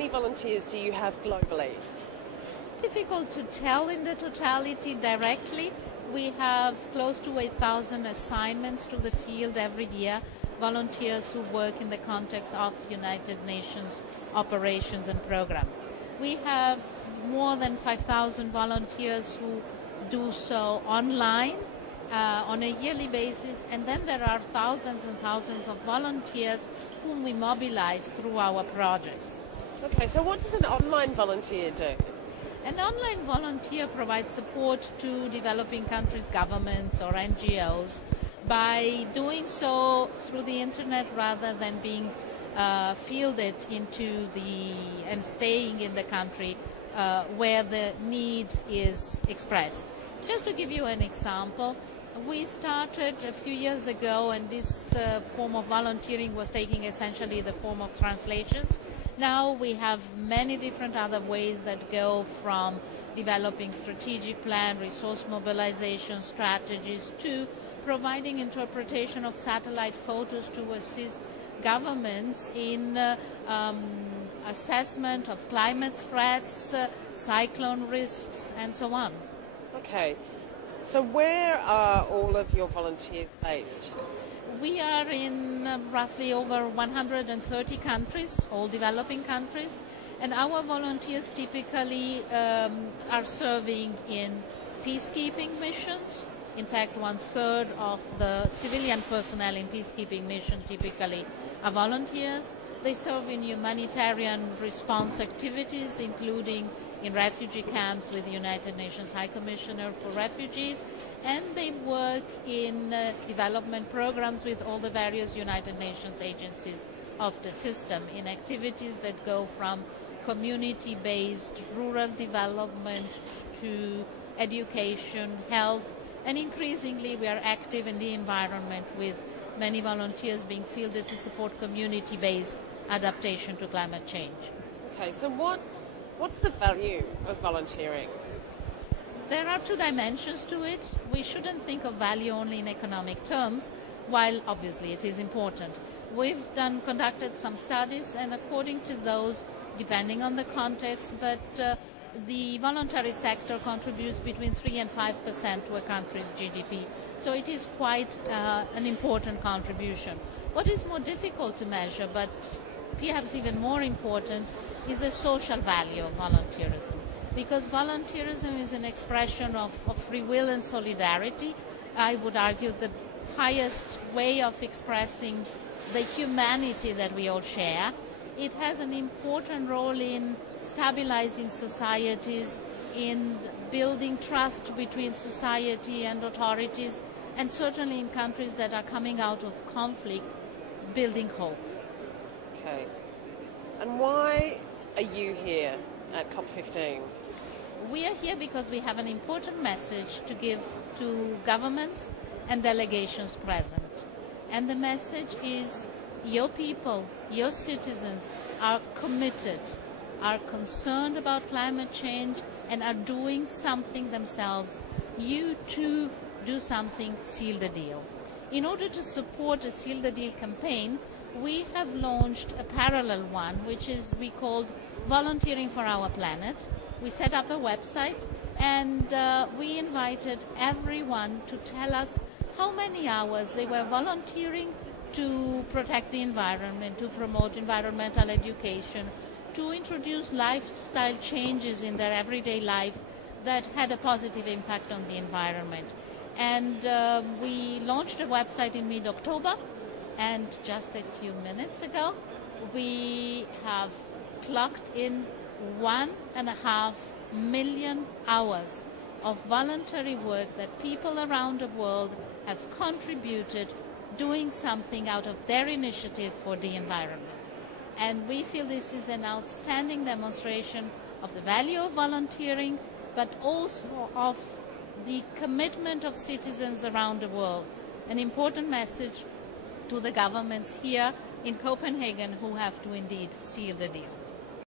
How many volunteers do you have globally? Difficult to tell in the totality directly. We have close to 8,000 assignments to the field every year, volunteers who work in the context of United Nations operations and programs. We have more than 5,000 volunteers who do so online on a yearly basis, and then there are thousands and thousands of volunteers whom we mobilize through our projects. Okay, so what does an online volunteer do? An online volunteer provides support to developing countries' governments or NGOs by doing so through the internet rather than being fielded into and staying in the country where the need is expressed. Just to give you an example, we started a few years ago, and this form of volunteering was taking essentially the form of translations. Now we have many different other ways that go from developing strategic plan, resource mobilization strategies, to providing interpretation of satellite photos to assist governments in assessment of climate threats, cyclone risks, and so on. Okay, so where are all of your volunteers based? We are in roughly over 130 countries, all developing countries, and our volunteers typically are serving in peacekeeping missions. In fact, 1/3 of the civilian personnel in peacekeeping mission typically are volunteers. They serve in humanitarian response activities, including in refugee camps with the United Nations High Commissioner for Refugees, and they work in development programs with all the various United Nations agencies of the system in activities that go from community-based rural development to education, health, and increasingly we are active in the environment with many volunteers being fielded to support community-based adaptation to climate change. Okay, so what's the value of volunteering? There are two dimensions to it. We shouldn't think of value only in economic terms, while obviously it is important. We've conducted some studies, and according to those, depending on the context, but the voluntary sector contributes between 3 and 5% to a country's GDP. So it is quite an important contribution. What is more difficult to measure, but perhaps even more important, is the social value of volunteerism. Because volunteerism is an expression of free will and solidarity. I would argue the highest way of expressing the humanity that we all share. It has an important role in stabilizing societies, in building trust between society and authorities, and certainly in countries that are coming out of conflict, building hope. Okay. And why are you here at COP15? We are here because we have an important message to give to governments and delegations present. And the message is your people, your citizens are committed, are concerned about climate change, and are doing something themselves. You too do something, seal the deal. In order to support a Seal the Deal campaign, we have launched a parallel one, which is we called Volunteering for Our Planet. We set up a website, and we invited everyone to tell us how many hours they were volunteering to protect the environment, to promote environmental education, to introduce lifestyle changes in their everyday life that had a positive impact on the environment. And we launched a website in mid-October, and just a few minutes ago we have clocked in 1.5 million hours of voluntary work that people around the world have contributed, doing something out of their initiative for the environment. And we feel this is an outstanding demonstration of the value of volunteering, but also of the commitment of citizens around the world. An important message to the governments here in Copenhagen who have to indeed seal the deal.